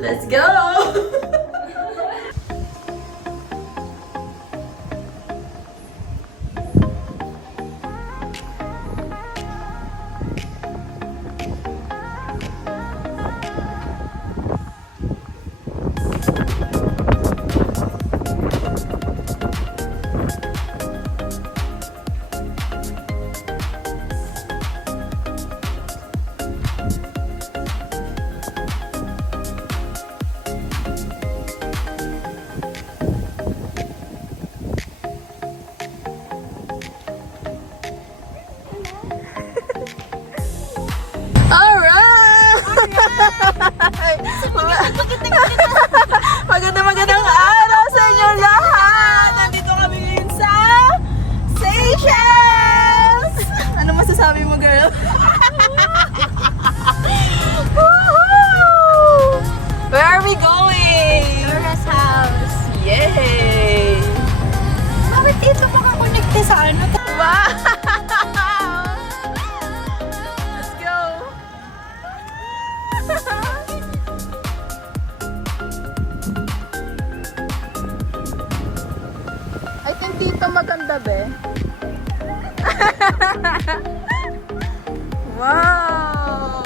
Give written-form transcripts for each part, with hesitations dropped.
Let's go! Magandang araw sa inyo lahat! Nandito kami ngayon sa Seychelles! Ano masasabi mo, girl? Woohoo! Where are we going? Laura's house. Yay! Bakit dito makakonekte sa ano? Wow! Let's go! I think dito maganda, be. Wow!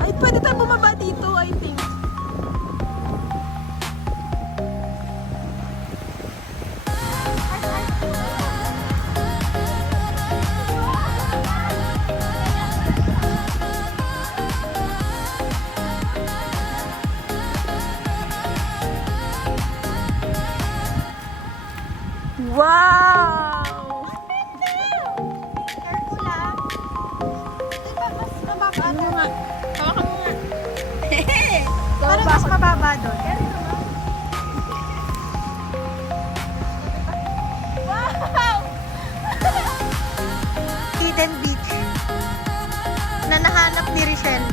Ay, pwede tayo bumaba dito, I think. Wow! Careful lang. Diba mas mababa doon? Hawakan mo nga. Parang mas mababa doon. Wow! Hidden beach. Na nahanap ni Richelle.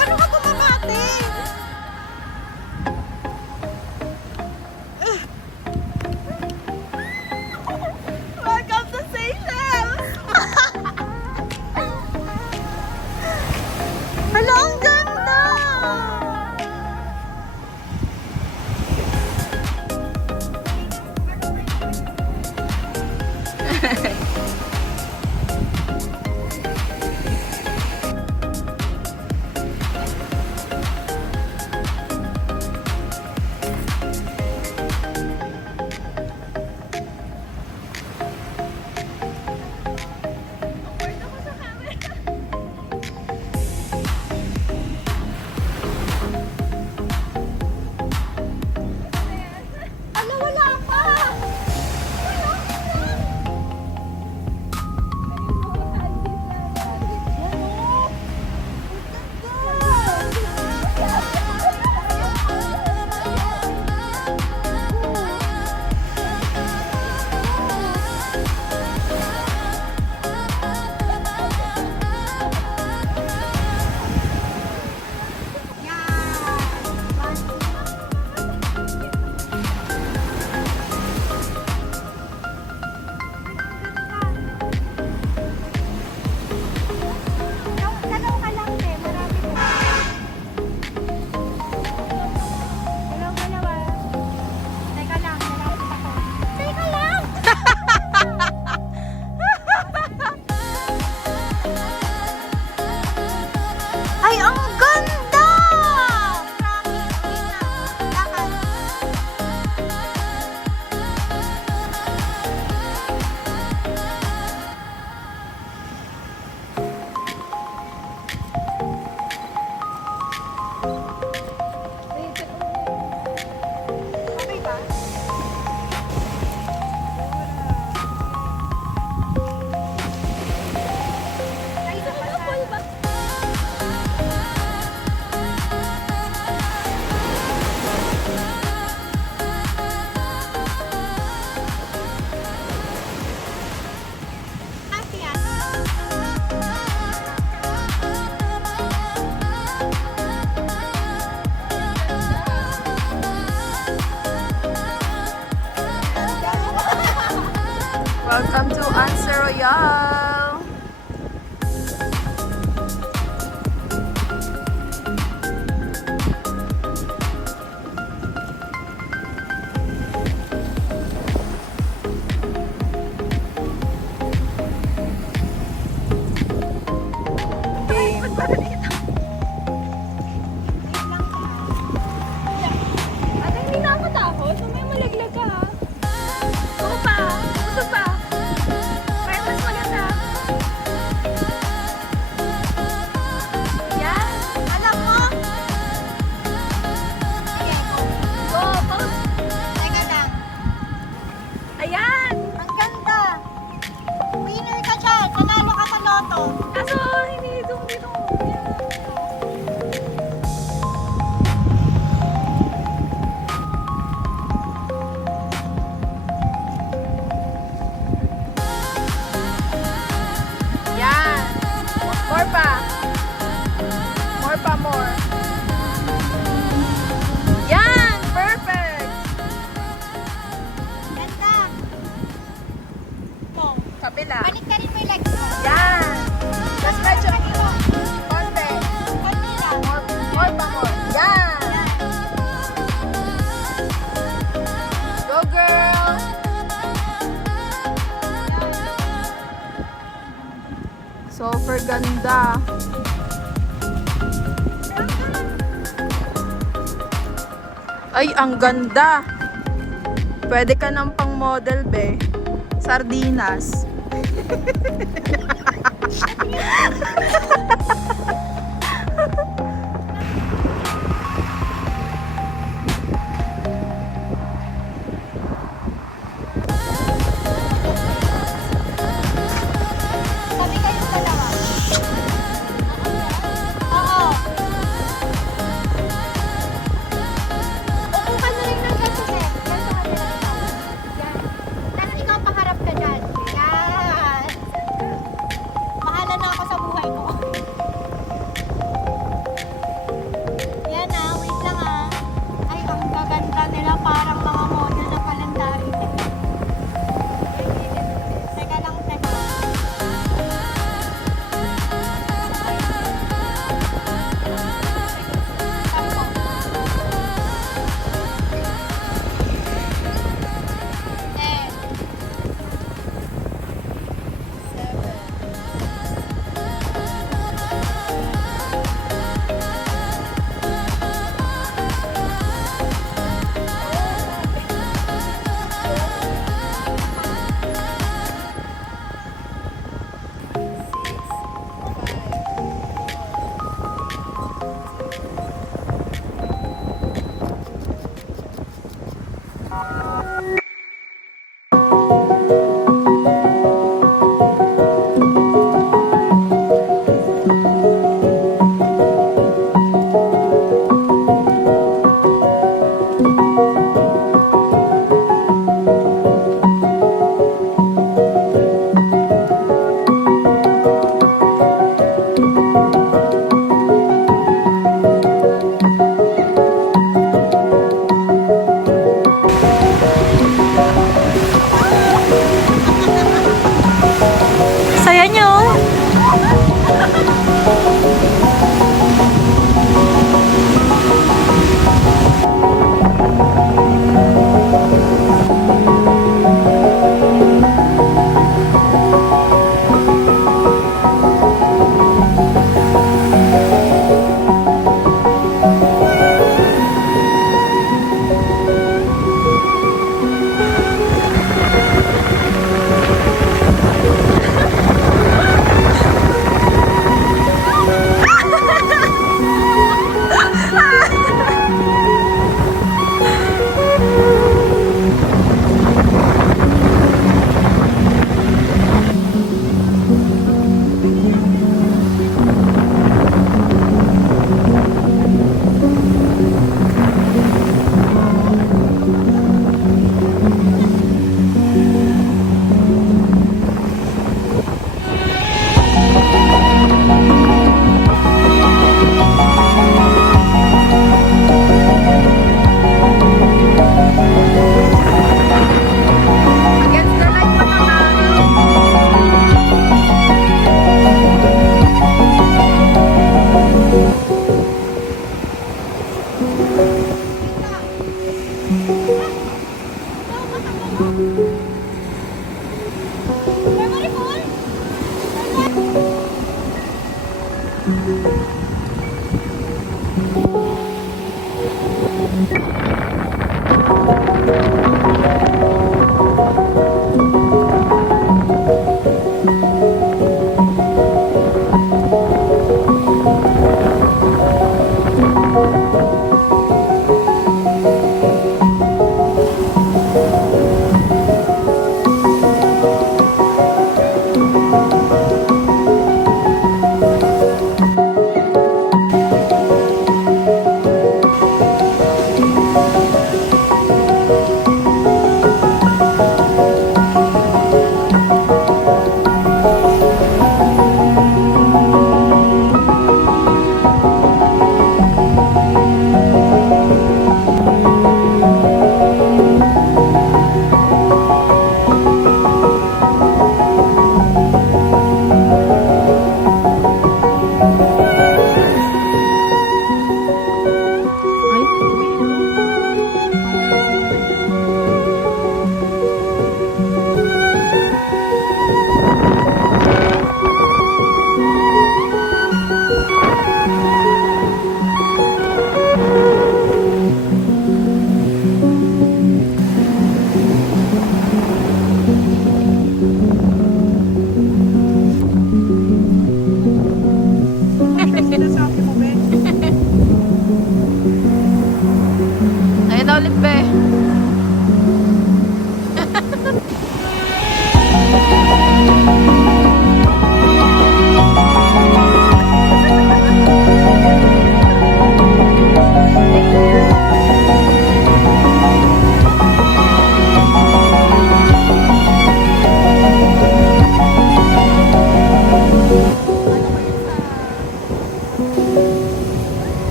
Paano ka bumabate? Welcome to Seychelles! Hala, ang ganda! Welcome to Anse Royal. Ate, hindi na ako takot. May malaglag ka ha. Oo pa. Gusto pa. Kaya mas maganda. Yan. Alam mo? Sige, go. Go, pause. Teka lang. Ayan! Ang ganda. Winner ka dyan. Nanalo ka sa loto. Kaso, hindi dito. Yan! More pa! More pa, more! Yan! Perfect! Ganda. Mo. Kapila. Panik ka rin mo yung legs mo. Yan! Just medyo konti. Konti lang. More pa, more. Yan! Yan. Go, girl! Super ganda. Ay, ang ganda. Pwede ka ng pang model, be. Sardinas.